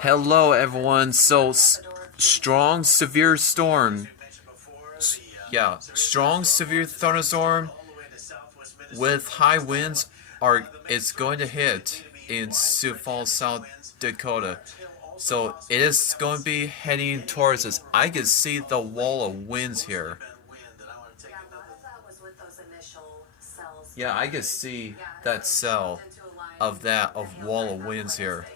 Hello everyone, so strong severe storm. Yeah, strong severe thunderstorm with high winds is going to hit in Sioux Falls, South Dakota. So it is going to be heading towards us. I can see the wall of winds here. Yeah, I can see that cell of wall of winds here.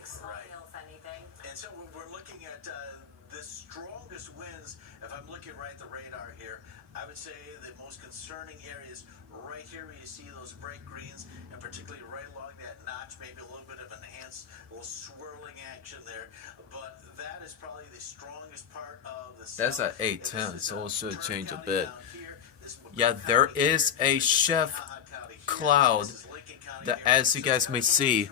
And so we're looking at the strongest winds. If I'm looking right at the radar here, I would say the most concerning areas right here where you see those bright greens, and particularly right along that notch, maybe a little bit of enhanced, little swirling action there. But that is probably the strongest part of the That's at 810, so it should change a bit. Yeah, there is a chef cloud that, as you guys may see,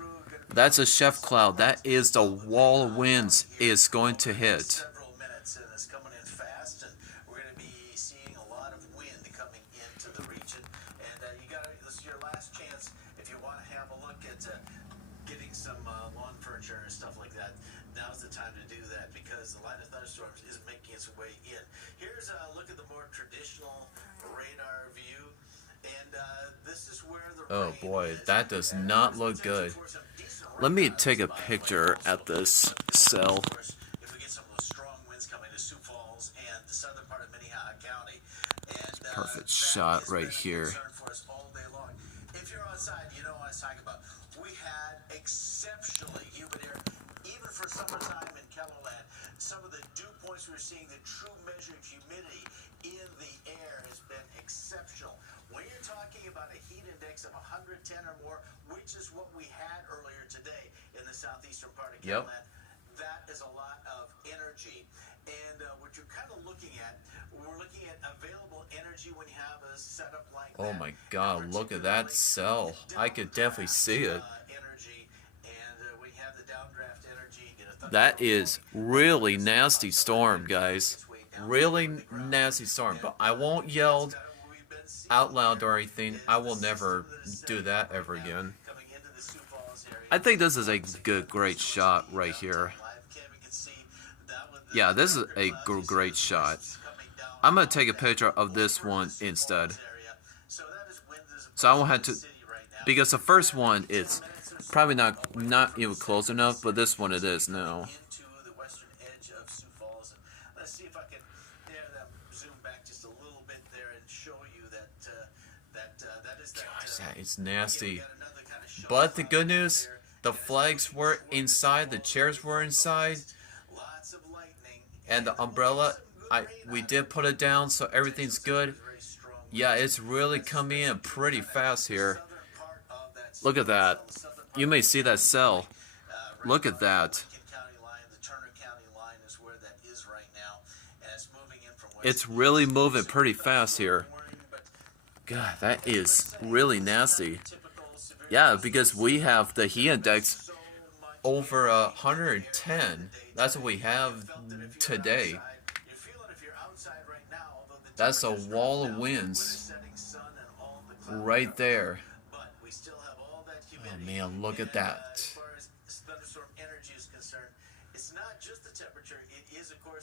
that's a chef cloud. That is the wall of winds is going to hit. Several minutes, and it's coming in fast, and we're going to be seeing a lot of wind coming into the region. And this is your last chance if you want to have a look at getting some lawn furniture and stuff like that. Now's the time to do that because the line of thunderstorms is making its way in. Here's a look at the more traditional radar view. And this is where the oh boy, that does not look good. Let me take a picture at this cell. If we get some of those strong winds coming to Sioux Falls and the southern part of Minnehaha County, and perfect shot right here. For us all day long. If you're outside, you know what I was talking about. We had exceptionally humid air, even for summertime in Kellerland. Some of the dew points we're seeing, the true measured humidity in the air has been exceptional. When you're talking about a heat index of 110 or more, which is what we had earlier today in the southeastern part of Kellerland, that is a lot of energy. And what you're kind of looking at, we're looking at available energy when you have a setup like that. Oh my god, look at that cell. I could definitely see it. That is really nasty storm, guys. Really nasty storm. But I won't yell out loud or anything. I will never do that ever again. I think this is a great shot right here. Yeah, this is a great shot. I'm going to take a picture of this one instead. So I won't have to, because the first one is probably not even close enough, but this one it is now. Gosh, that is nasty. But the good news, the flags were inside, the chairs were inside, and the umbrella, we did put it down, so everything's good. Yeah, it's really coming in pretty fast here. Look at that. You may see that cell. Look at that. It's really moving pretty fast here. God, that is really nasty. Yeah, because we have the heat index over 110. That's what we have today. That's a wall of winds right there. Oh man, look at that.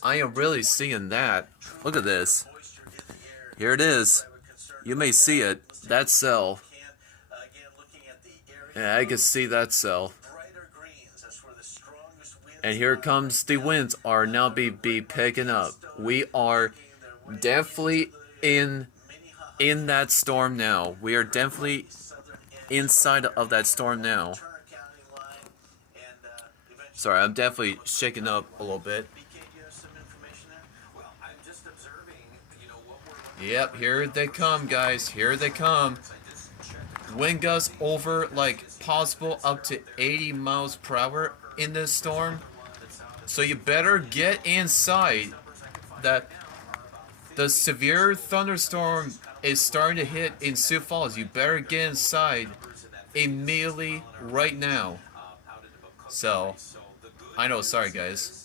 I am really seeing that. Look at this. Here it is. You may see it. That cell. Yeah, I can see that cell. And here comes the winds are now be picking up. We are definitely in that storm now. We are definitely inside of that storm now. Sorry, I'm definitely shaking up a little bit. Yep, here they come, guys. Here they come. Wind gusts over, like, possible up to 80 miles per hour in this storm. So you better get inside. That the severe thunderstorm is starting to hit in Sioux Falls. You better get inside immediately right now. So, I know, sorry guys.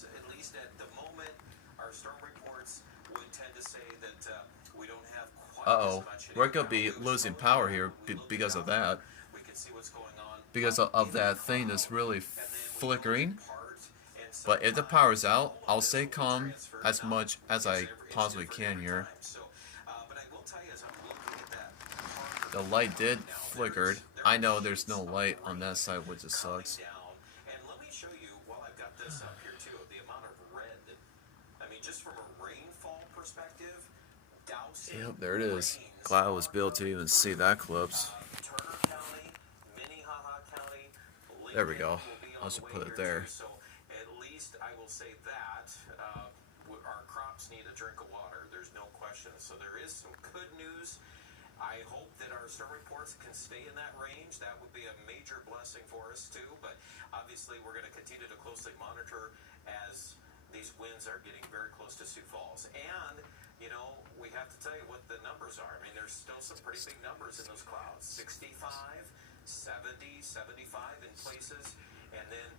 Uh-oh, we're going to be losing power here because of that. We can see what's going on because of that thing that's really flickering. But if the power's out, I'll stay calm as much as I possibly can here. The light did flickered. I know there's no light on that side, which just sucks. And let me show you while I've got this up here too, the amount of red. I mean, just from a rainfall perspective, dousing. Yep, there it is. Glad I was built to even see that clips. Turner County, Minnehaha County. There we go. I should put it there. So at least I will say that our crops need a drink of water. There's no question. So there is some good news. I hope that our storm reports can stay in that range. That would be a major blessing for us too. But obviously, we're going to continue to closely monitor as these winds are getting very close to Sioux Falls. And, you know, we have to tell you what the numbers are. I mean, there's still some pretty big numbers in those clouds. 65, 70, 75 in places. And then,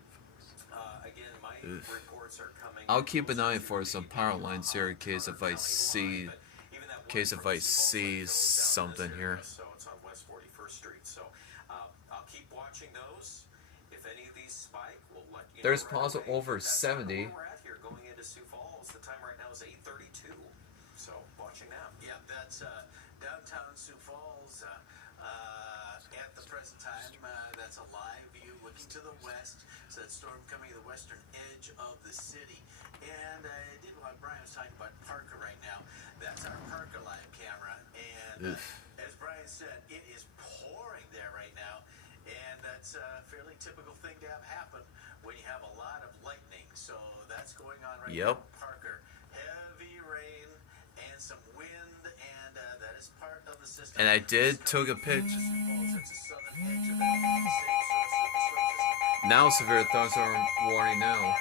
again, my reports are coming. I'll keep an eye for some power lines here in case if I see something here. So it's on West 41st Street. So I'll keep watching those. If any of these spike, we'll let you know. There's possible over 70. We're at here going into Sioux Falls. The time right now is 8:32. So watching now. Yeah, that's downtown Sioux Falls. At the present time, that's a live view looking to the west. So that storm coming to the western edge of the city. And I did what Brian was talking about Parker right now. That's our Parker live camera. And as Brian said, it is pouring there right now. And that's a fairly typical thing to have happen when you have a lot of lightning. So that's going on right now. Parker. Heavy rain and some wind. And that is part of the system. And I did took a picture. Now severe thunderstorm warning now.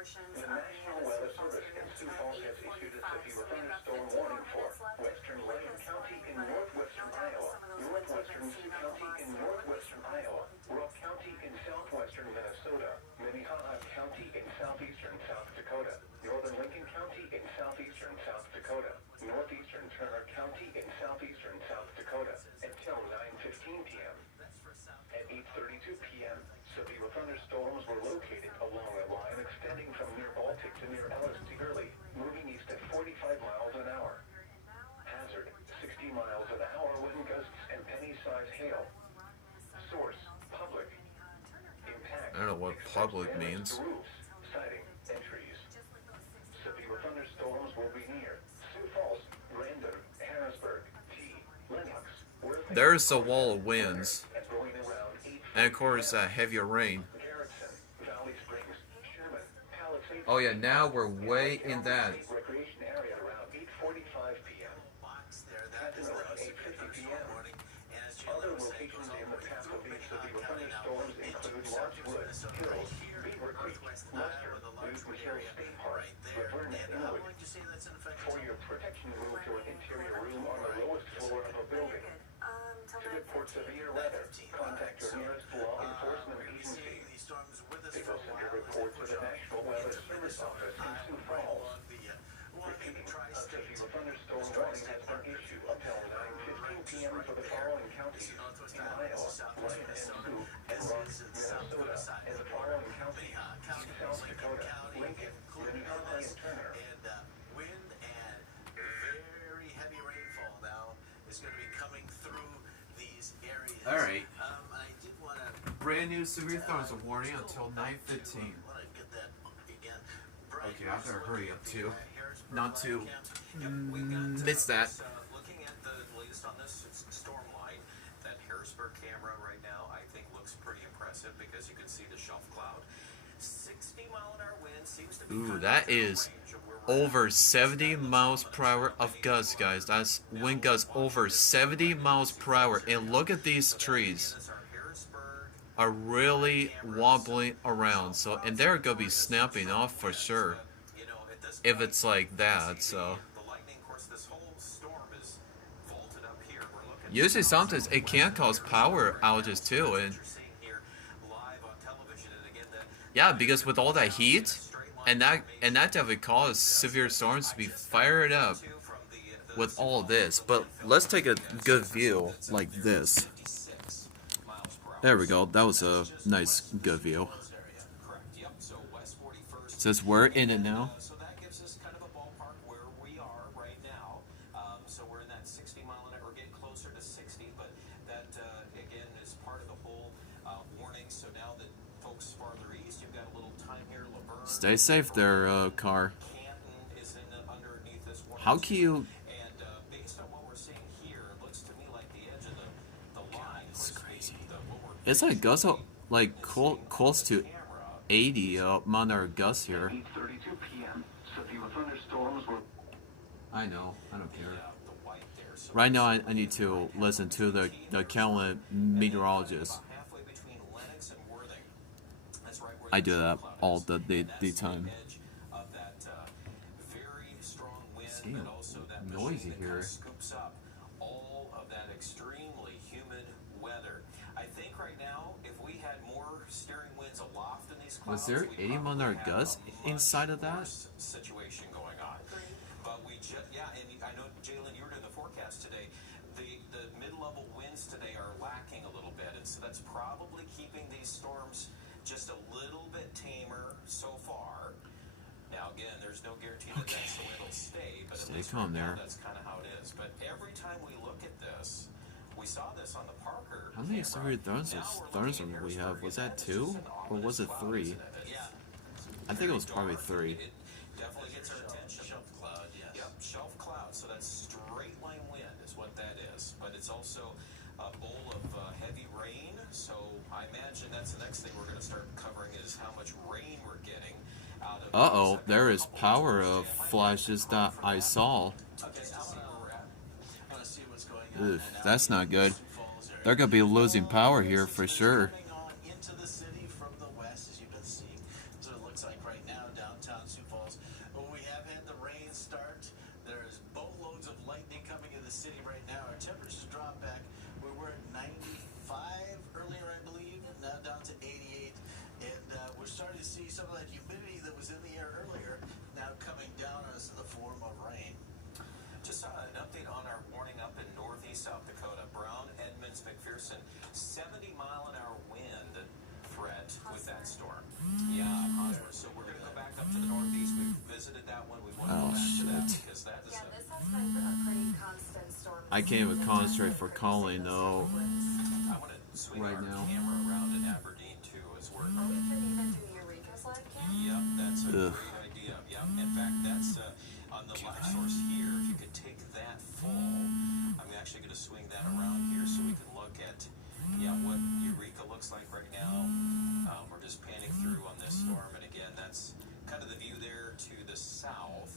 The National Weather Service in Sioux Falls has issued a severe thunderstorm warning for western Lyon County in northwestern Iowa, northwestern Sioux County in northwestern Iowa, Rock County in southwestern Minnesota, Minnehaha County in southeastern South Dakota, northern Lincoln County in southeastern South Dakota, northeastern Turner County in southeastern South Dakota until 9:15 p.m. At 8:32 p.m., severe thunderstorms were located along a line extending from near Baltic to near Ellis to Early, moving east at 45 miles an hour. Hazard, 60 miles an hour wind gusts and penny-sized hail. Source, public. Impact. I don't know what public means. Roofs, siding, and trees. Severe thunderstorms will be near Sioux Falls, Brandon, Harrisburg, T, Lenox, Worthing. There's a wall of winds. And of course, heavier rain. Oh yeah, now we're way in that. Recreation area around 8:45 p.m. At around 8:50 p.m. Other locations in the path of these severe thunderstorms include Lodgewood, Hills, Beaver Creek, Lester, Newton Hill State Park, Laverne, and Inwood. For your protection, move to an interior room on the lowest floor of a building. To report severe weather, contact your nearest law enforcement agency. They will send your report to the National Weather Service Office in Sioux Falls. Repeating, a severe thunderstorm warning has been issued until 9:15 p.m. for the following counties in Iowa, Lyon and Sioux, and Rock, Minnesota, and the following counties in South Dakota, Lincoln, Minnehaha, and Turner. And wind and very heavy rainfall now is going to be coming through these areas. All right. I did want to. Brand new severe thunderstorm warning until 9:15. Okay, I better hurry up too. Not to miss that. Looking at the latest on this storm line, that Harrisburg camera right now, I think looks pretty impressive because you can see the shelf cloud. 60-mile-an-hour wind seems to be. Ooh, that is over 70 miles per hour of gusts, guys. That's wind gusts over 70 miles per hour. And look at these trees. Are really wobbling around, so and they're gonna be snapping off for sure if it's like that. So usually sometimes it can cause power outages too, and yeah, because with all that heat and that definitely caused severe storms to be fired up with all this, but let's take a good view like this. There we go. That was a nice, good view. Says we're in it now. So that gives us kind of a ballpark where we are right now. So we're in that 60 mile an hour, or getting closer to 60, but that again is part of the whole warning. So now that folks farther east, you've got a little time here. Laverne, Stay safe there, car. Canton is underneath this warning. How can you? And based on what we're seeing here, it looks to me like the edge of the line. It's crazy. It's It's like gusts like close to 80 mile an hour gusts here. 8:32 p.m. Severe thunderstorms were. I know. I don't care. Right now, I need to listen to the Caroline meteorologist. I do that all the time. It's getting noisy here. Scoops up all of that extremely humid weather. I think right now, if we had more steering winds aloft in these clouds, Was there 80 mile an hour gusts inside of that? Situation going on. But we just, yeah, and I know, Jalen, you were doing the forecast today. The mid-level winds today are lacking a little bit, and so that's probably keeping these storms just a little bit tamer so far. Now, again, there's no guarantee that that's the way it'll stay, but at least right now, that's kind of how it is. But every time we look at this, we saw this on the Parker. How many severe thunderstorms did we have? Was that 2 or was it 3? I think it was probably 3. It definitely gets our attention. Shelf cloud, yes. Yep, shelf cloud. So that's straight line wind is what that is. But it's also a bowl of heavy rain. So I imagine that's the next thing we're going to start covering is how much rain we're getting out of. Uh-oh, there is power flashes that I saw. Okay, I'll see where we're at. I want to see what's going on. Ugh, that's not good. They're going to be losing power here for sure. Coming on into the city from the west, as you've been seeing. So it looks like right now, downtown Sioux Falls. But we have had the rain start. There's boatloads of lightning coming in the city right now. Our temperatures drop back. We were at 95 earlier, I believe, now down to 88. And we're starting to see some of that humidity that was in the air earlier now coming down on us in the form of rain. Just an update on our warning up in northeast South Dakota. Brown, Edmonds, McPherson, 70 mile an hour wind threat with that storm. Yeah, Hosmer. So we're going to go back up to the northeast. We visited that one. We want to go back to that because that is this has been a pretty constant storm. I can't even concentrate for calling though. I want to swing Right our now. camera around in Aberdeen too as we're. Or we could even do Eureka's live cam. Yep, that's a Ugh. great idea. Yep. In fact, that's on the live source here. If you could take that full, I'm actually going to swing that around here so we can look at what Eureka looks like right now. We're just panning through on this storm, and again, that's kind of the view there to the south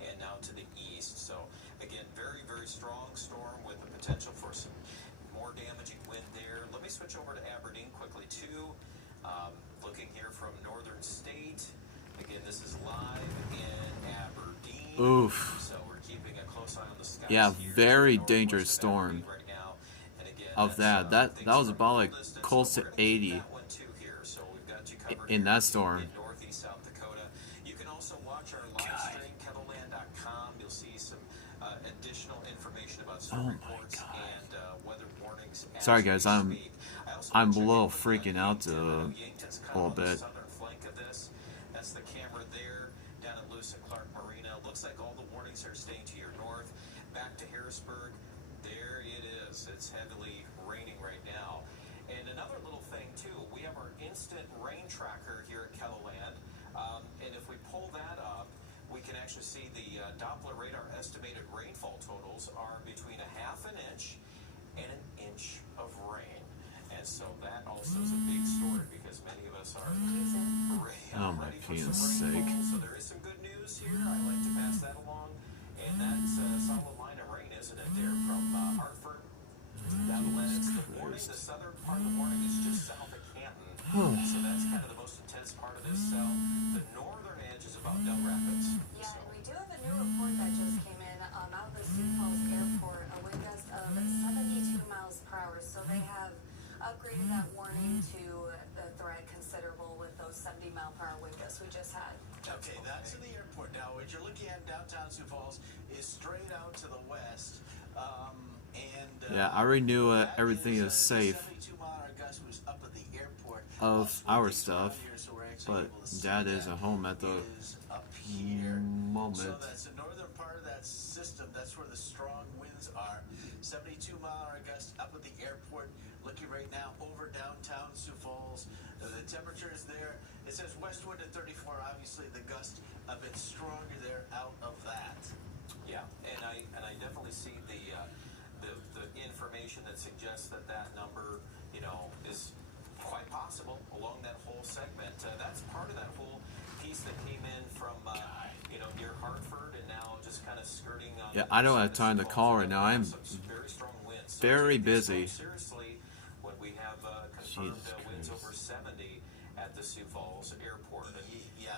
and now to the east. So again, very, very strong storm with the potential for some more damaging wind there. Let me switch over to Aberdeen quickly too. Looking here from northern state. Again, this is live in Aberdeen. Oof. So we're keeping a close eye on the skies. Yeah, here very northwest dangerous of Aberdeen storm. right now. And again, Of that's, that things was are about like listed. close So to we're gonna keep 80 that one too here. So we've got you covered in here that storm. in northeast South Dakota. You can also watch our live stream, kettleland.com. You'll see some additional information about storm reports and weather warnings. as Sorry, guys, we I'm- speak. I also I'm wanna a little check in freaking on out Yankton. a Yankton's kind little of on the bit. southern flank of this. That's the camera there down at Lewis and Clark Marina. Looks like all the warnings are staying to your north. Back to Harrisburg. There it is. It's heavily raining right now. And another little thing too, we have our instant rain tracker here at Kettleland. And if we pull that up, we can actually see the Doppler radar estimated rainfall totals are between a half an inch and an inch of rain. And so that also is a big story because many of us are Oh my ready for some penis rainfall. sake. So there is some good news here. I like to pass that along. And that's a solid line of rain, isn't it, there from Hartford down to Lennox. The warning, the southern part of the warning is just south of Canton. So that's kind of the most intense part of this cell. The northern edge is about Del Rapids. Yeah, So, and we do have a new report that just came in out of the Sioux Falls airport, a wind gust of 72 miles per hour. So they have upgraded that warning to the threat considerable with those 70 mile per hour wind gusts we just had. Okay, that's in the airport. Now, what you're looking at in downtown Sioux Falls is straight out to the west. Yeah, I already knew That everything is the safe 72-mile-an-hour gust was up at the airport. of Swing our things around stuff, here, so we're actually but able to see Dad that, isn't home at the is up here. moment. So that's the northern part of that system. That's where the strong winds are. 72-mile-an-hour gust up at the airport. Looking right now over downtown Sioux Falls. The temperature is there. It says west wind at 34. Obviously, the gust a bit stronger there out of that. Yeah, and I definitely see the information that suggests that number, is quite possible along that whole segment. That's part of that whole piece that came in from, near Hartford and now just kind of skirting on. Yeah, I don't have time to call right now. I'm very strong winds. So very take this busy. Seriously, when we have confirmed Jesus winds Christ. over 70 at the Sioux Falls airport. And Yeah,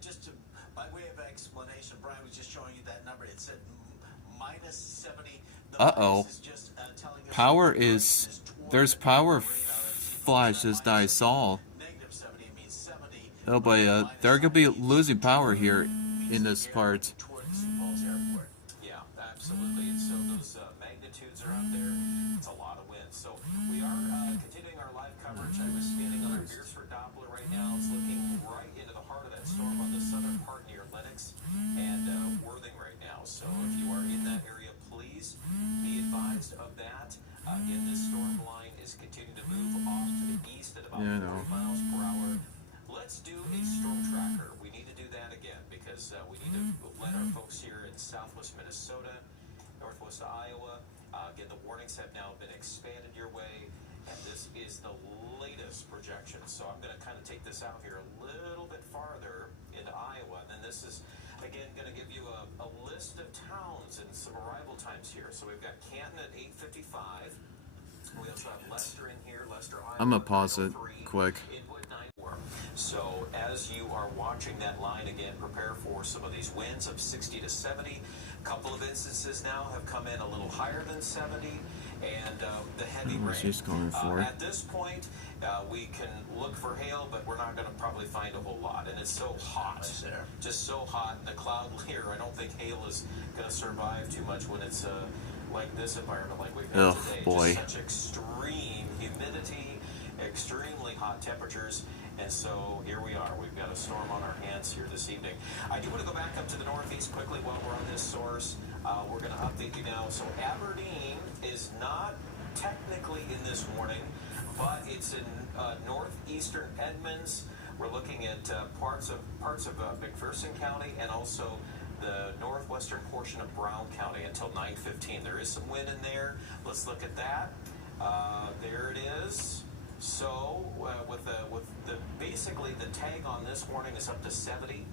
just to, by way of explanation, Brian was just showing you that number. It said minus 70. The Uh-oh. minus is just telling us Power the is... toward There's the power radar. flashes that I saw. Negative 70 means 70. Oh, but they're gonna be losing power here in this part. Toward the Sioux Falls airport. yeah, absolutely. And so those magnitudes are up there. It's a lot of wind. So we are continuing our live coverage. I was scanning on our Beersford Doppler right now. It's looking right into the heart of that storm on the southern part near Lennox and Worthing right now. So if you are in that area, please be advised of that. Again, this storm line is continuing to move off to the east at about 40 miles per hour. Let's do a storm tracker. We need to do that again because we need to let our folks here in southwest Minnesota, northwest Iowa, again, the warnings have now been expanded your way, and this is the latest projection. So I'm going to kind of take this out here a little bit farther into Iowa, and then this is, again, going to give you a list of towns and some arrival times here. So we've got Canton at 8:55. We also have Leicester in here, Leicester, Iowa. I'm gonna pause it 9:03, quick. Inwood 9:04. So as you are watching that line again, prepare for some of these winds of 60 to 70. A couple of instances now have come in a little higher than 70, and the heavy rain. What's he's going for? At this point, we can look for hail, but we're not going to probably find a whole lot. And it's so hot there, just so hot. The cloud layer, I don't think hail is going to survive too much when it's like this environment like we've had today. Boy. Just such extreme humidity, extremely hot temperatures. And so here we are. We've got a storm on our hands here this evening. I do want to go back up to the northeast quickly while we're on this source. We're going to update you now. So Aberdeen is not technically in this warning, but it's in northeastern Edmonds. We're looking at parts of McPherson County and also the northwestern portion of Brown County until 9:15. There is some wind in there. Let's look at that. There it is. So with the basically the tag on this warning is up to 70,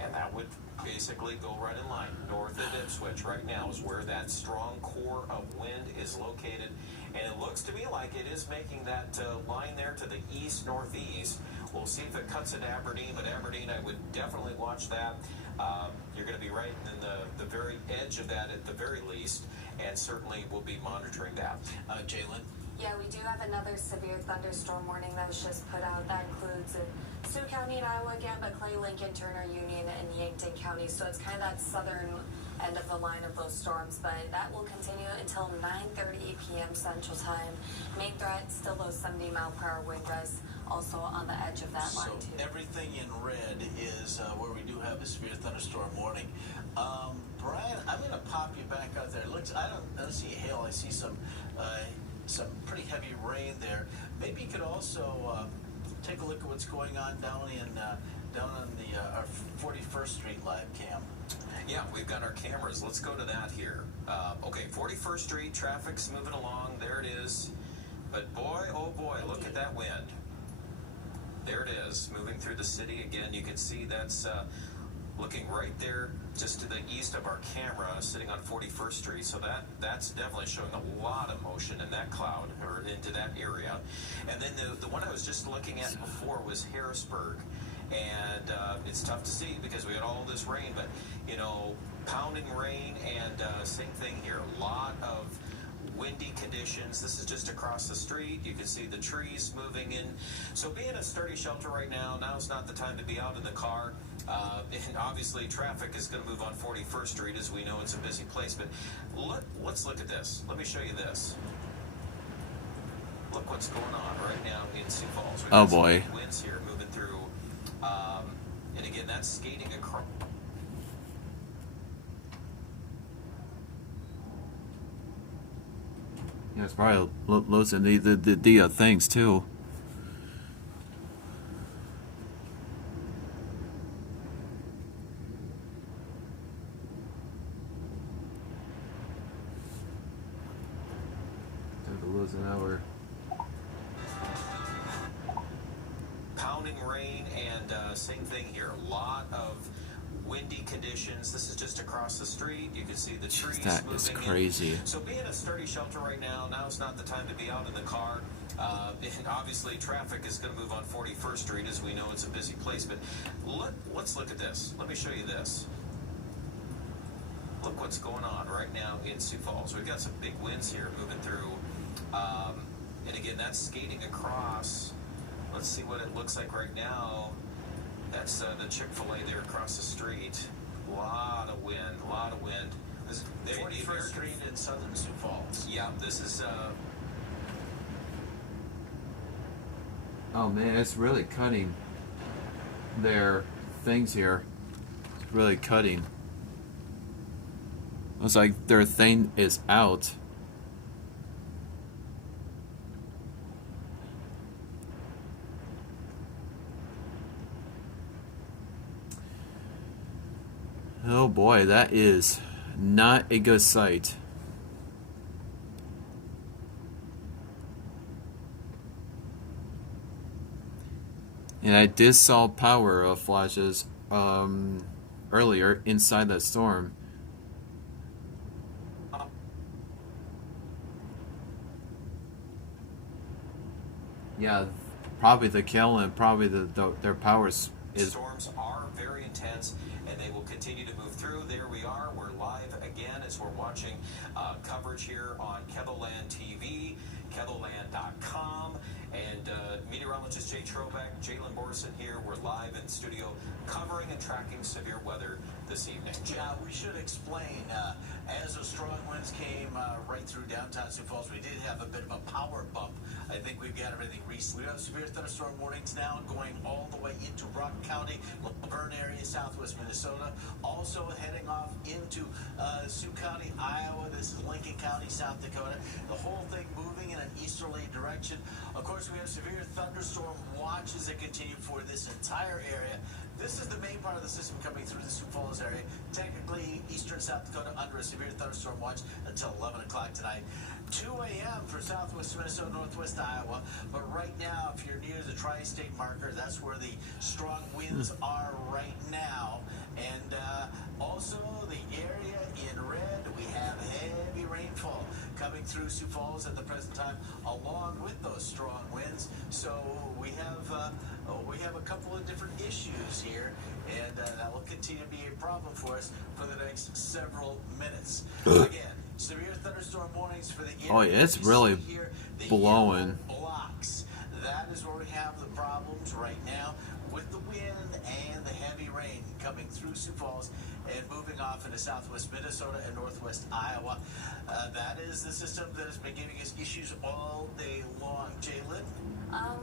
and that would basically go right in line. North of Ipswich right now is where that strong core of wind is located, and it looks to me like it is making that line there to the east northeast. We'll see if it cuts into Aberdeen, but Aberdeen, I would definitely watch that. You're going to be right in the very edge of that at the very least, and certainly we'll be monitoring that. Jalen? Yeah, we do have another severe thunderstorm warning that was just put out. That includes Sioux County and Iowa again, but Clay, Lincoln, Turner, Union, and Yankton County. So it's kind of that southern end of the line of those storms, but that will continue until 9:30 p.m. Central Time. Main threat, still those 70-mile-per-hour wind gusts, also on the edge of that line, too. So everything in red is where we do have a severe thunderstorm warning. Brian, I'm going to pop you back out there. It looks, I don't see hail. I see some pretty heavy rain there. Maybe you could also take a look at what's going on down on the our 41st Street live cam. Yeah, we've got our cameras. Let's go to that here. Okay, 41st Street, traffic's moving along. There it is. But boy, oh boy, look at that wind. There it is, moving through the city. Again, you can see that's looking right there just to the east of our camera, sitting on 41st Street. So that's definitely showing a lot of motion in that cloud, or into that area. And then the one I was just looking at before was Harrisburg. And it's tough to see because we had all this rain, but, pounding rain, and same thing here. A lot of windy conditions. This is just across the street. You can see the trees moving in. So be in a sturdy shelter right now. Now is not the time to be out in the car. And obviously traffic is going to move on 41st Street, as we know it's a busy place. But let's look at this. Let me show you this. Look what's going on right now in Sioux Falls. We've got some big winds here moving through. And again, that's skating across. Yeah, it's probably loads of the things too. Lose an hour. Pounding rain and same thing here. A lot of windy conditions. This is just across the street. You can see the trees That moving. is crazy. So be in a sturdy shelter right now. Now is not the time to be out in the car. And obviously traffic is going to move on 41st Street, as we know it's a busy place. But let's look at this. Let me show you this. Look what's going on right now in Sioux Falls. We've got some big winds here moving through. And again, that's skating across. Let's see what it looks like right now. That's the Chick-fil-A there across the street. A lot of wind, a lot of wind. This, 41st Street in southern Sioux Falls. Yeah, this is... Oh man, it's really cutting their things here. It's really cutting. It's like their thing is out. Oh boy, that is not a good sight. And I did saw power flashes earlier inside that storm. Yeah, probably the kill and probably their powers is. Storms are very intense, and they will continue to move through. There we are. We're live again as we're watching coverage here on KETHLELAND TV, KETHLELAND.com, and meteorologist Jay Trobeck, Jalen Borson here. We're live in studio covering and tracking severe weather this evening. Yeah, we should explain. As those strong winds came right through downtown Sioux Falls, we did have a bit of a power bump. I think we've got everything recently. We have severe thunderstorm warnings now going all the way into Rock County, Laverne area, southwest Minnesota. Also heading off into Sioux County, Iowa. This is Lincoln County, South Dakota. The whole thing moving in an easterly direction. Of course, we have severe thunderstorm watches that continue for this entire area. This is the main part of the system coming through the Sioux Falls area. Technically, eastern South Dakota under a severe thunderstorm watch until 11 o'clock tonight. 2 a.m. for southwest Minnesota, northwest Iowa. But right now, if you're near the tri-state marker, that's where the strong winds are right now. And also the area in red, we have heavy rainfall coming through Sioux Falls at the present time, along with those strong winds. So we have a couple of different issues here, and that will continue to be a problem for us for the next several minutes. Again, severe thunderstorm warnings for the area. Oh yeah, it's really here, blowing. Blocks. That is where we have the problems right now with the wind and the heavy rain coming through Sioux Falls and moving off into southwest Minnesota and northwest Iowa. That is the system that has been giving us issues all day long. Jalen?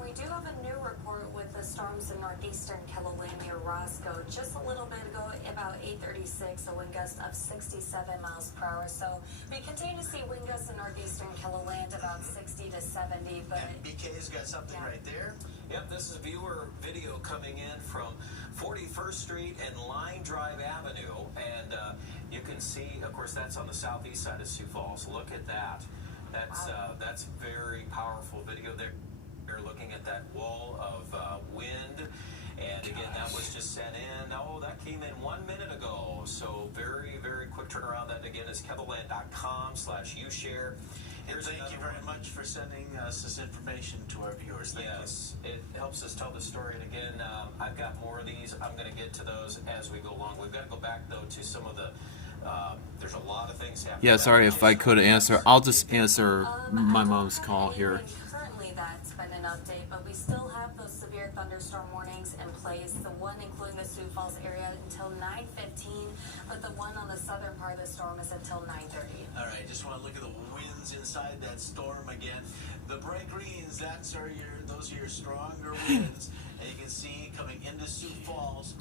We do have a new report with the storms in northeastern KETHLELAND near Roscoe. Just a little bit ago, about 8:36, a wind gust of 67 miles per hour. So we continue to see wind gusts in northeastern KETHLELAND about 60 to 70. But And BK's got something right there. Yep, this is viewer video coming in from 41st Street and Line Drive Avenue. And you can see, of course, that's on the southeast side of Sioux Falls. Look at that. That's very powerful video there. You're looking at that wall of wind. And again, that was just sent in. Oh, that came in 1 minute ago. So very, very quick turnaround. That again is KETHLELAND.com/ushare. Thank you very much for sending us this information to our viewers. Thank you. It helps us tell the story. And again, I've got more of these. I'm going to get to those as we go along. We've got to go back, though, to some of the... there's a lot of things happening. Yeah, sorry if I could answer. I'll just answer my mom's call here. Currently recently that's been an update, but we still have those severe thunderstorm warnings in place. The one including the Sioux Falls area until 9:15, but the one on the southern part of the storm is until 9:30. All right, just want to look at the winds inside that storm again. The bright greens, those are your stronger winds, and you can see coming into Sioux Falls.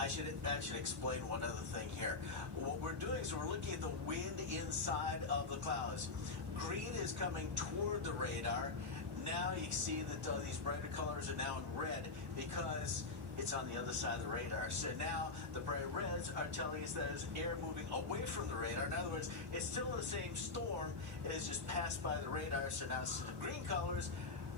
I should explain one other thing here. What we're doing is we're looking at the wind inside of the clouds. Green is coming toward the radar. Now you see that these brighter colors are now in red because it's on the other side of the radar. So now the bright reds are telling us that there's air moving away from the radar. In other words, it's still the same storm. It has just passed by the radar. So now it's the green colors.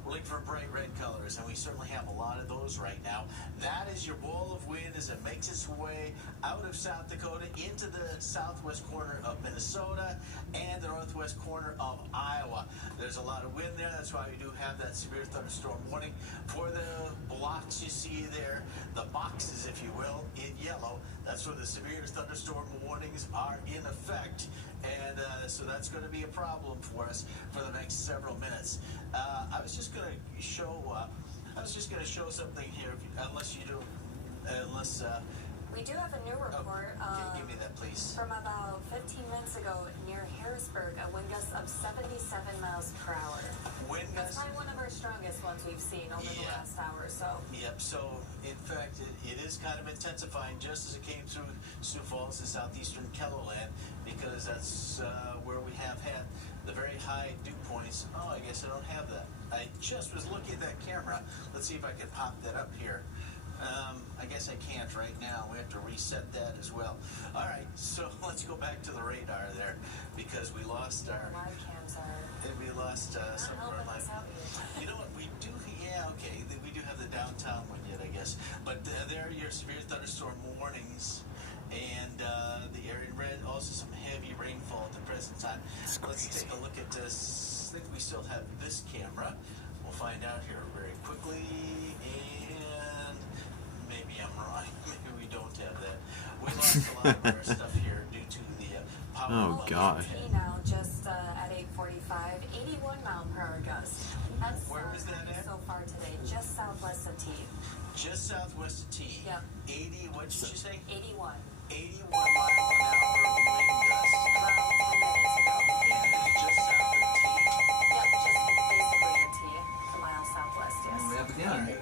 We're looking for bright red colors, and we certainly have a lot of those right now. That is your wall of wind as it makes its way out of South Dakota into the southwest corner of Minnesota and the northwest corner of Iowa. There's a lot of wind there. That's why we do have that severe thunderstorm warning for the blocks you see there, the boxes, if you will, in yellow. That's where the severe thunderstorm warnings are in effect. And so that's going to be a problem for us for the next several minutes. I was just going to show something here, unless you do, We do have a new report. give me that, please. From about 15 minutes ago near Harrisburg, a wind gust of 77 miles per hour. Wind That's gusts. probably one of our strongest ones we've seen over the Yeah. last hour or so. Yep, so in fact, it is kind of intensifying just as it came through Sioux Falls and southeastern Kelowland, because that's where we have had the very high dew points. Oh, I guess I don't have that. I just was looking at that camera. Let's see if I can pop that up here. I guess I can't right now. We have to reset that as well. All right, so let's go back to the radar there, because we lost our... Live cams are We lost some of our helping life. us out here. You know what, we do, okay, we do have the downtown one yet, I guess. But there are your severe thunderstorm warnings, and the area in red, also some heavy rainfall at the present time. Let's take a look at this. I think we still have this camera. We'll find out here very quickly, and maybe I'm wrong. Maybe we don't have that. We lost a lot of our stuff here due to the power. Oh, God. Now, just at 8:45, 81 mile per hour gust. That's Where is that at? so far today, just southwest of T. Just southwest of T. Yep. 80, what did you say? 81. 81 mile an hour wind gust. About 10 minutes ago. And it's just south of T. Yep, just basically in T, a mile southwest, yes.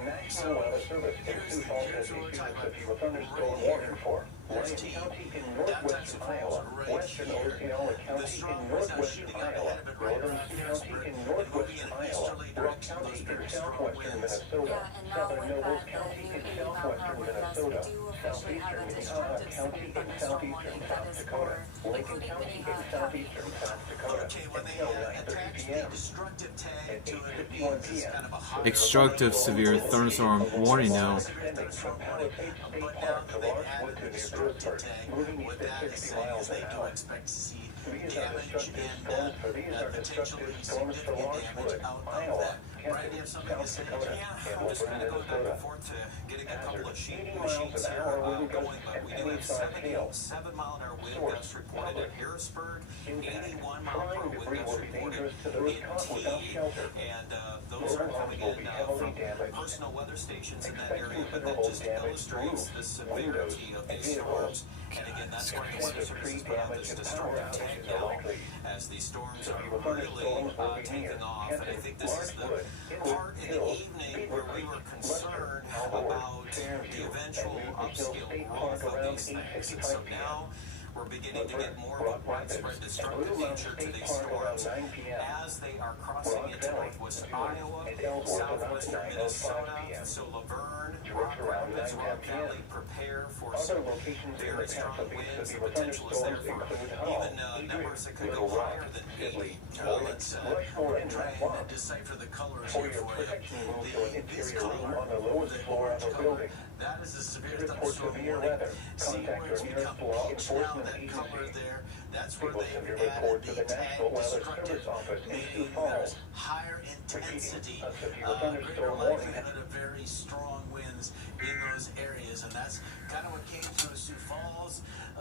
National Weather Service in Sioux Falls has issued a severe thunderstorm warning for There's Lyon T. County in Downtown Sioux northwestern Falls Iowa, right western here. Osceola The County strong in winds now northwestern shooting up Iowa, ahead of it right northern around Sioux Harrisburg County in and moving northwestern in an Iowa, easterly Rock direction. County Those in very strong southwestern winds. Minnesota, Yeah, and now southern with Nobles that, County the in new 80 mile per hour southwestern wind gust, we Minnesota, do officially have a southeastern destructive County severe in thunderstorm southeastern warning that South is Dakota, for Lincoln including County Minnehaha in County. southeastern South Dakota Okay, when they until attach 9:30 the p.m. destructive tag At to it, it 8:51 means it's kind of a high Extractive severe thunderstorm warning now. Extending from Palisades State Park to Lawrencewood to New Brunswick, moving east at 60 miles an hour. Expect to see These are damage destructive and storms for these are potentially destructive storms for significant damage Lawrencewood, out of Iowa, that. Brian, you have Kent, something to South say? Dakota, Yeah, and I'm just Woburn, kind of going back Minnesota. and forth to getting a couple of 80 sheets miles here an hour wind going, gusts but we and do any have size hail. 77 mile an hour wind Source, gusts reported in public. Harrisburg, Impact. 81 mile per Flying hour debris wind gusts will be reported dangerous to those in caught without T, shelter. and those Mobile are homes coming will in be heavily from damaged. personal weather stations in that Expect area, but that considerable just damage to illustrates the roofs, severity of windows, these and storms. And again, that's why the Reports Weather of Service tree has put out damage this and power destructive tag outages are now likely. as these storms Severe are really thunderstorms will be taking near off. And I Kenton, think this is the Lawrencewood, Inwood, part in the Hills, evening Beaver where we Creek, were Lester, concerned Alvord, about Fairview, the eventual and Maple Hill upscale State growth Park of around these things. And 8:55 so p.m. now we're beginning to get more of a Rock Rapids, widespread and destructive Blue Mountain nature to State these Park around storms 9 p.m. as they are crossing Rock into Valley, northwest Missouri, Iowa, and Ellsworth around southwestern 9:05 Minnesota. p.m. So Laverne, George Rock around Rapids, 9:10 Rock p.m. Valley, prepare for Other some locations in the very strong Pacific winds. The severe potential is there thunderstorms for include Hall, even Adrian, numbers that could go Little Rock, higher than Sibley, 80. Let's Rushmore, and try Mont Blanc. and decipher the colors For here your for protection, you. move to an This interior room color, on the lowest the floor of orange a color, building. that is a severe Report thunderstorm severe warning. weather. See Contact where your it's nearest become law pitched now, enforcement that color agency. there, that's where People they've severe added report to the the tag National Weather destructive, Service Office in Sioux meaning Falls. there's higher intensity, a severe greater thunderstorm warning. likelihood of very strong winds in those areas, and that's kind of what came through Sioux Falls,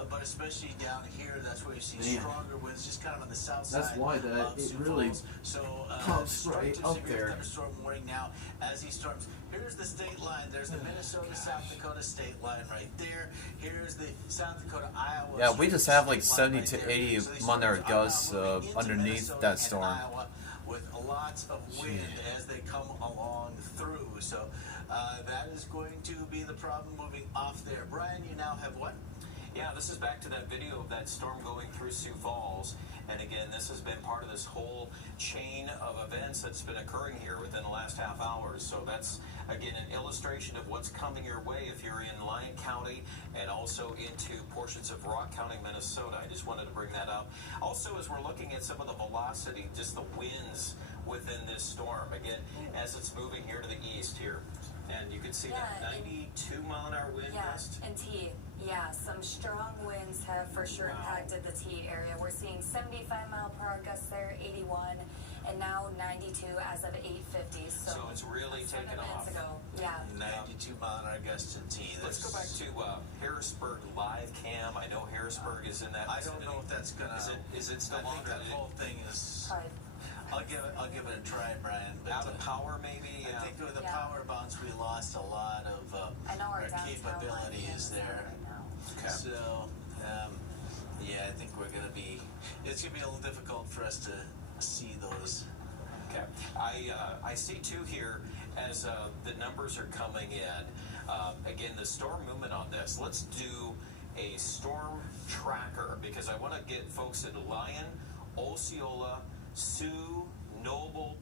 but especially down here, that's where you see Man. stronger winds, just kind of on the south That's side why that of it Sioux really Falls. So pops right destructive up severe there. thunderstorm warning now as these storms. Here's the state line. There's the Minnesota South Dakota state line right there. Here's the South Dakota Iowa. Yeah, we just have like state line 70 to right there. 80 So these mile an hour storms are now gusts moving into underneath Minnesota that and storm. Iowa with lots of wind as they come along through. So that is going to be the problem moving off there. Brian, you now have what? Yeah, this is back to that video of that storm going through Sioux Falls. And again, this has been part of this whole chain of events that's been occurring here within the last half hour. So that's, again, an illustration of what's coming your way if you're in Lyon County and also into portions of Rock County, Minnesota. I just wanted to bring that up. Also, as we're looking at some of the velocity, just the winds within this storm, again, as it's moving here to the east here. And you can see that 92 mile an hour wind gust. And T. Yeah, some strong winds have for sure impacted the T area. We're seeing 75 mile per hour gusts there, 81, and now 92 as of 8:50. So it's really taken off. Yeah. 92 mile an hour gusts in T. Let's go back to Harrisburg live cam. I know Harrisburg is in that. I don't know if that's gonna. Is it still I think longer? that whole thing is. Right. I'll give it a try, Brian. But, Out of power, maybe. I think with the power bounce, we lost a lot of I know our our downtown capabilities line there. right now. Okay. So, yeah, I think we're gonna be. It's gonna be a little difficult for us to see those. Okay. I see too here as the numbers are coming in. Again, the storm movement on this. Let's do a storm tracker because I want to get folks at Lyon, Osceola, Sioux, Noble.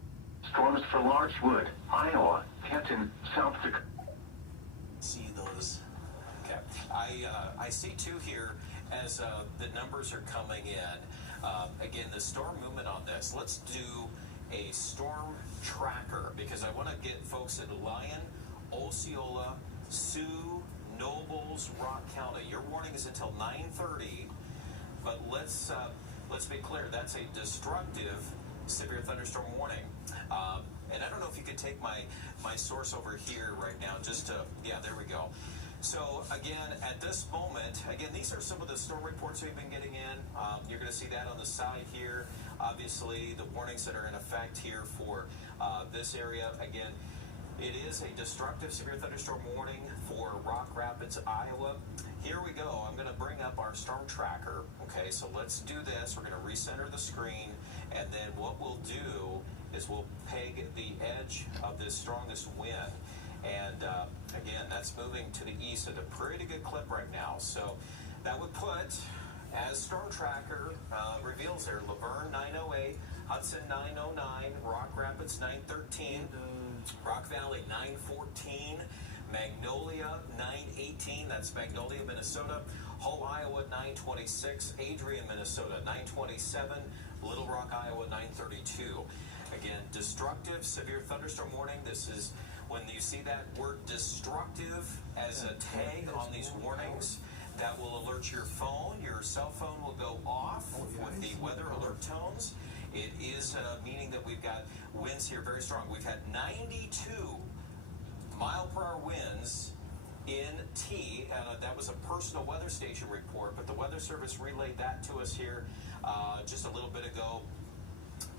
Storms for Larchwood, Iowa, Kenton, South Dakota. See those. Okay. I see too here as the numbers are coming in. Again, the storm movement on this. Let's do a storm tracker because I want to get folks at Lyon, Osceola, Sioux, Nobles, Rock County. Your warning is until 9:30, but let's be clear. That's a destructive severe thunderstorm warning. And I don't know if you could take my source over here right now just to, yeah, there we go. So again, at this moment, again, these are some of the storm reports we've been getting in. You're going to see that on the side here. Obviously, the warnings that are in effect here for this area. Again, it is a destructive severe thunderstorm warning for Rock Rapids, Iowa. Here we go. I'm going to bring up our storm tracker. Okay, so let's do this. We're going to recenter the screen, and then what we'll do is we'll peg the edge of this strongest wind. And again, that's moving to the east at a pretty good clip right now. So that would put, as storm tracker reveals there, Laverne 908, Hudson 909, Rock Rapids 913, Rock Valley 914, Magnolia 918, that's Magnolia, Minnesota, Hull, Iowa 926, Adrian, Minnesota 927, Little Rock, Iowa 932. Again, destructive severe thunderstorm warning. This is when you see that word destructive as a tag on these warnings, that will alert your phone. Your cell phone will go off with the weather alert tones. It is meaning that we've got winds here very strong. We've had 92 mile per hour winds in T. That was a personal weather station report, but the Weather Service relayed that to us here just a little bit ago.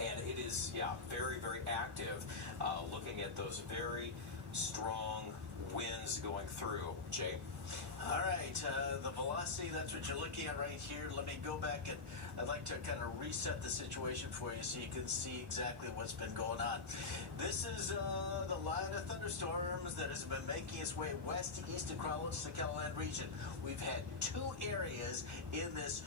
And it is, yeah, very, very active, looking at those very strong winds going through, Jay. All right, the velocity, that's what you're looking at right here. Let me go back and I'd like to kind of reset the situation for you so you can see exactly what's been going on. This is the line of thunderstorms that has been making its way west to east across the Caroline region. We've had two areas in this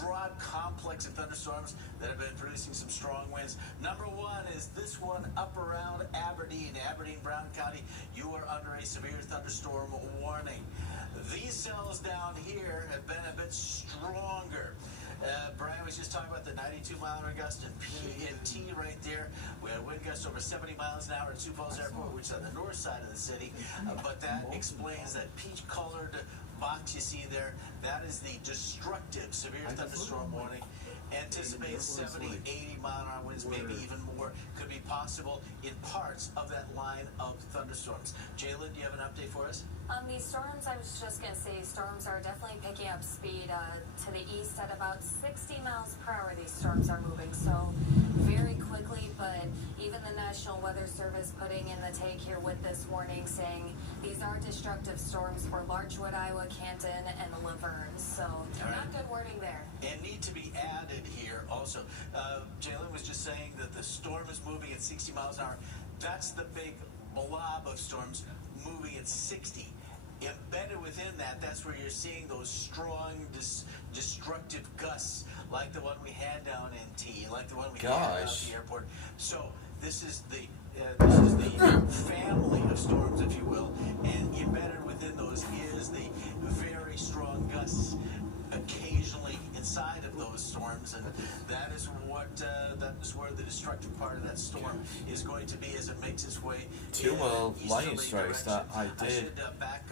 broad complex of thunderstorms that have been producing some strong winds. Number one is this one up around Aberdeen, Brown County. You are under a severe thunderstorm warning. These cells down here have been a bit stronger. Brian was just talking about the 92 mile an hour gust in T right there. We had wind gusts over 70 miles an hour at Sioux Falls Airport, which is on the north side of the city. But that explains that peach colored box you see there. That is the destructive severe thunderstorm warning. Anticipate 70, 80 mile an hour winds, maybe even more, could be possible in parts of that line of thunderstorms. Jalen, do you have an update for us? These storms, I was just going to say, storms are definitely picking up speed to the east at about 60 miles per hour. These storms are moving, so very quickly, but Even the National Weather Service putting in the take here with this warning, saying these are destructive storms for Larchwood, Iowa, Canton, and Laverne. So not good wording there. And need to be added here also. Jalen was just saying that the storm is moving at 60 miles an hour. That's the big blob of storms moving at 60. Embedded within that, that's where you're seeing those strong, destructive gusts, like the one we had down in T, like the one we had out at the airport. So this is the family of storms, if you will, and embedded within those is the very strong gusts occasionally inside of those storms, and that is where the destructive part of that storm is going to be as it makes its way. Two lightning strikes that I did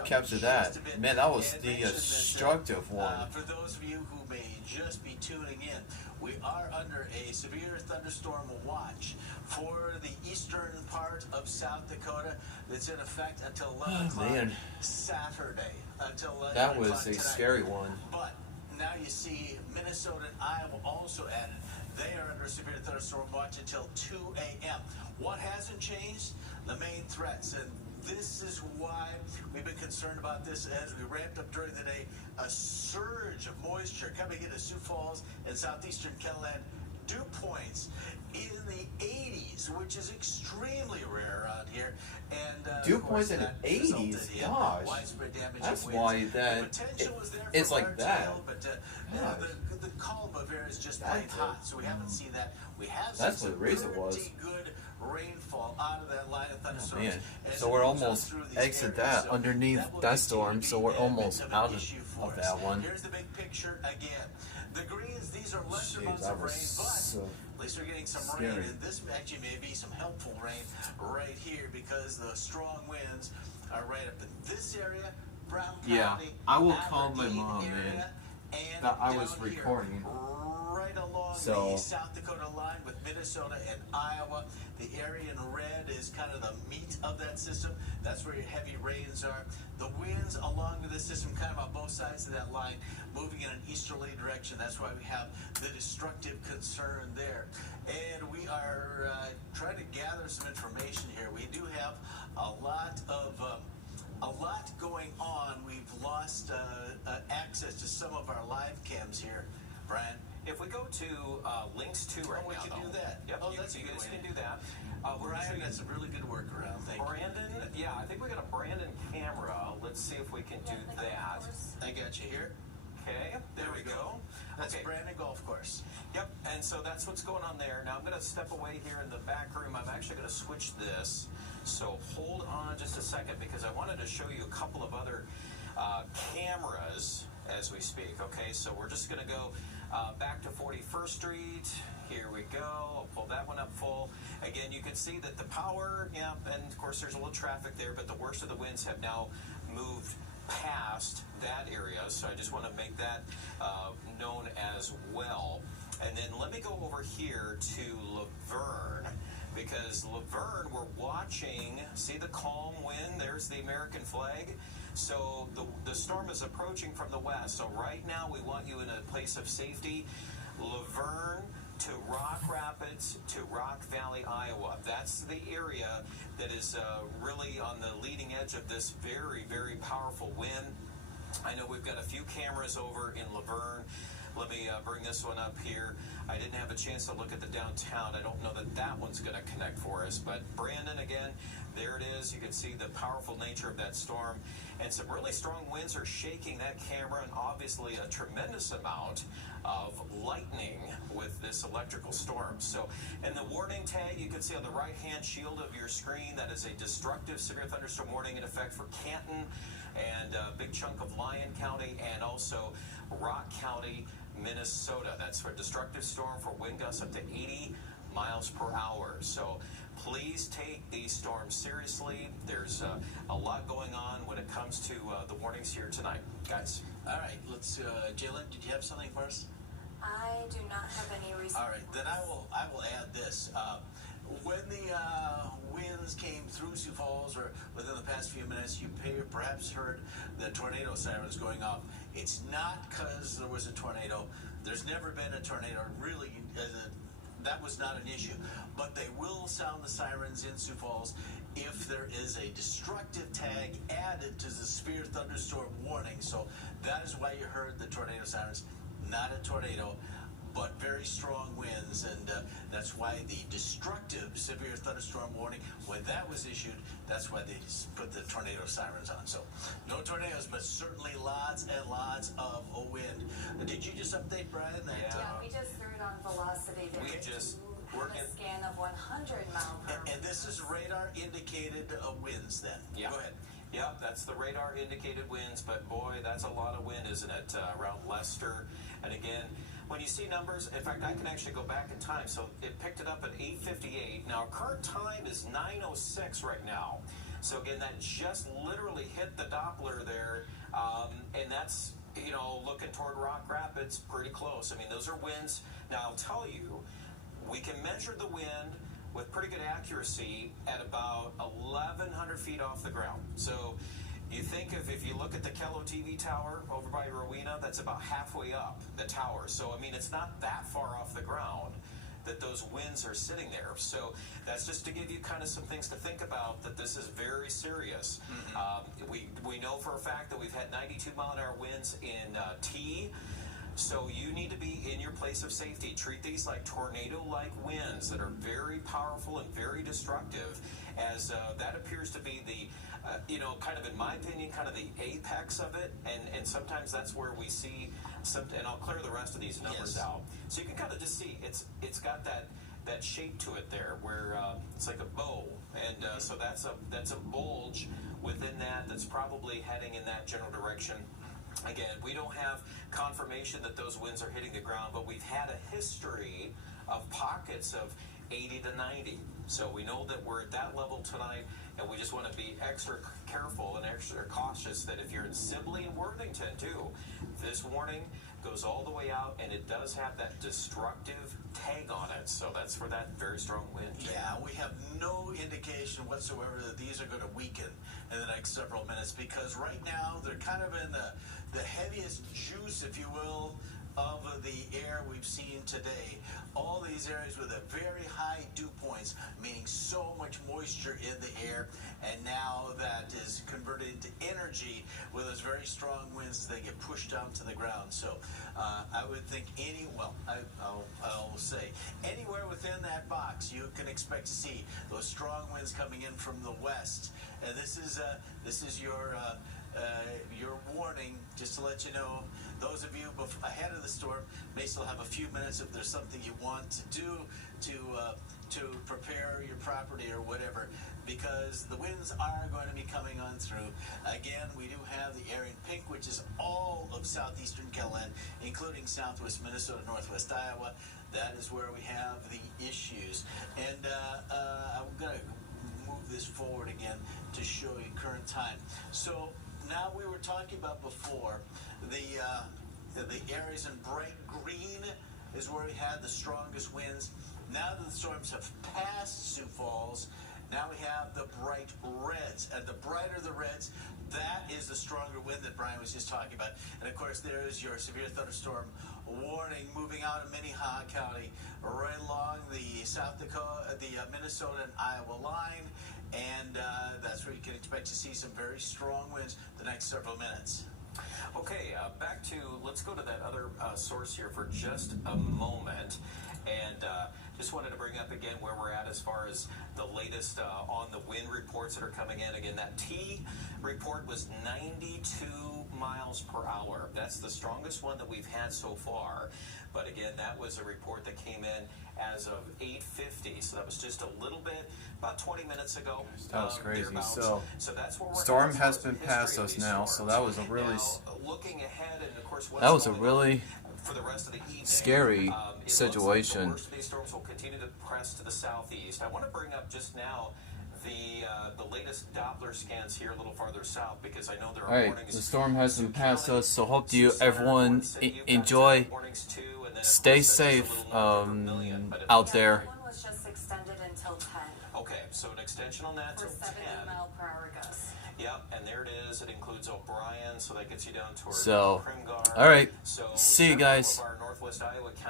capture that. Man, that was the destructive one. For those of you who may just be tuning in, we are under a severe thunderstorm watch for the eastern part of South Dakota that's in effect until 11 o'clock Saturday. Until 11 that was o'clock a tonight. scary one. But now you see Minnesota and Iowa also added. They are under a severe thunderstorm watch until 2 a.m. What hasn't changed? The main threats. And this is why we've been concerned about this as we ramped up during the day. A surge of moisture coming into Sioux Falls and southeastern Caroline. Dew points in the 80s, which is extremely rare around here. And dew points in the 80s, gosh. That's why it's like that. But the column of air is just plain hot, so we haven't seen that. We have that's seen what the reason was. good rainfall out of that line of thunderstorms. Man. So we're almost exit that underneath that storm, so we're almost out of that one. Here's the big picture again. The greens, these are lesser months of rain, but at least we're getting some rain, and this actually may be some helpful rain right here because the strong winds are right up in this area, Brown County. I will call my Aberdeen mom, area, man, and that I was down here, recording. right along the South Dakota line with Minnesota and Iowa. The area in red is kind of the meat of that system. That's where your heavy rains are. The winds along with the system kind of on both sides of that line moving in an easterly direction. That's why we have the destructive concern there. And we are trying to gather some information here. We do have a lot going on. We've lost access to some of our live cams here, Brian. If we go to links to right we now, can do that. Yep, that's you a good guys way. can do that. Brian got some really good workaround. Thank you. Brandon, yeah, I think we got a Brandon camera. Let's see if we can do that. I got you here. Okay, there we go. That's okay. Brandon Golf Course. Yep, and so that's what's going on there. Now I'm going to step away here in the back room. I'm actually going to switch this. So hold on just a second because I wanted to show you a couple of other cameras as we speak. Okay, so we're just going to go back to 41st Street. Here we go. I'll pull that one up full. Again, you can see that the power, and of course there's a little traffic there, but the worst of the winds have now moved past that area. So I just want to make that known as well. And then let me go over here to Laverne, because Laverne, we're watching, see the calm wind, there's the American flag. So the storm is approaching from the west. So right now we want you in a place of safety. Laverne to Rock Rapids to Rock Valley, Iowa. That's the area that is really on the leading edge of this very, very powerful wind. I know we've got a few cameras over in Laverne. Let me bring this one up here. I didn't have a chance to look at the downtown. I don't know that that one's going to connect for us. But Brandon, again, there it is. You can see the powerful nature of that storm. And some really strong winds are shaking that camera, and obviously a tremendous amount of lightning with this electrical storm. So, and the warning tag you can see on the right-hand shield of your screen, that is a destructive severe thunderstorm warning in effect for Canton and a big chunk of Lyon County and also Rock County, Minnesota. That's for destructive storm for wind gusts up to 80 miles per hour. So please take these storms seriously. There's a lot going on when it comes to the warnings here tonight, guys. All right, let's. Jalen, did you have something for us? I do not have any reason. All right, then I will add this. When the winds came through Sioux Falls, or within the past few minutes, you perhaps heard the tornado sirens going off. It's not because there was a tornado. There's never been a tornado, really, that was not an issue. But they will sound the sirens in Sioux Falls if there is a destructive tag added to the severe thunderstorm warning. So that is why you heard the tornado sirens. Not a tornado, but very strong winds, and that's why the destructive severe thunderstorm warning, when that was issued, that's why they put the tornado sirens on. So no tornadoes, but certainly lots and lots of wind. Did you just update, Brian? That, Yeah, we just threw it on velocity. We just have a scan of 100 mile per hour. and this is radar indicated winds then. Yeah. Go ahead. Yeah, that's the radar indicated winds, but boy, that's a lot of wind, isn't it? Around Leicester. And again, when you see numbers, in fact, I can actually go back in time. So it picked it up at 8:58. Now, current time is 9:06 right now. So again, that just literally hit the Doppler there. And that's, you know, looking toward Rock Rapids, pretty close. I mean, those are winds. Now, I'll tell you, we can measure the wind with pretty good accuracy at about 1,100 feet off the ground. So you think if you look at the Kello TV tower over by Rowena, that's about halfway up the tower. So, I mean, it's not that far off the ground that those winds are sitting there. So that's just to give you kind of some things to think about, that this is very serious. We know for a fact that we've had 92-mile-an-hour winds in T. So you need to be in your place of safety. Treat these like tornado-like winds that are very powerful and very destructive, as that appears to be the, you know, kind of, in my opinion, kind of the apex of it. And sometimes that's where we see some, and I'll clear the rest of these numbers out. So you can kind of just see it's got that shape to it there, where it's like a bow, and so that's a bulge within that that's probably heading in that general direction. Again, we don't have confirmation that those winds are hitting the ground, but we've had a history of pockets of 80 to 90. So we know that we're at that level tonight, and we just want to be extra careful and extra cautious that if you're in Sibley and Worthington too, this warning goes all the way out, and it does have that destructive tag on it. So that's for that very strong wind. Yeah, we have no indication whatsoever that these are going to weaken in the next several minutes, because right now they're kind of in the heaviest juice, if you will, of the air we've seen today. All these areas with a very high dew points, meaning so much moisture in the air, and now that is converted into energy with those very strong winds as they get pushed down to the ground. So I would think I'll say anywhere within that box you can expect to see those strong winds coming in from the west. And this is your warning, just to let you know. Those of you ahead of the storm may still have a few minutes if there's something you want to do to prepare your property or whatever, because the winds are going to be coming on through. Again, we do have the area in pink, which is all of southeastern Caroline, including southwest Minnesota, northwest Iowa. That is where we have the issues. And I'm going to move this forward again to show you current time. So now, we were talking about before the areas in bright green is where we had the strongest winds. Now that the storms have passed Sioux Falls, now we have the bright reds, and the brighter the reds, that is the stronger wind that Brian was just talking about. And of course, there is your severe thunderstorm warning moving out of Minnehaha County right along the South Dakota, the Minnesota and Iowa line. And that's where you can expect to see some very strong winds the next several minutes. Okay, back to, let's go to that other source here for just a moment. And just wanted to bring up again where we're at as far as the latest on the wind reports that are coming in. Again, that T report was 92 miles per hour. That's the strongest one that we've had so far. But again, that was a report that came in as of 8:50. So that was just a little bit, about 20 minutes ago. That was crazy. So that's where we're storm at has been past us now, so that was a really now, looking ahead, and of course, that was a really for the rest of the evening, scary it situation. looks like the worst of these storms will continue to press to the southeast. I want to bring up just now the latest Doppler scans here a little farther south, because I know there are Alright, warnings. the storm hasn't passed us, so hope you Sioux Center, everyone enjoy. Warnings too, and then, of Stay course, that's just a safe little north of a million, but out it's- there. That one was just extended until 10 Okay, so an extension on that for till 70 10. mile per hour gusts. Yep, and there it is. It includes O'Brien, so that gets you down towards So, Primgar. alright, So see you several guys. of our northwest Iowa counties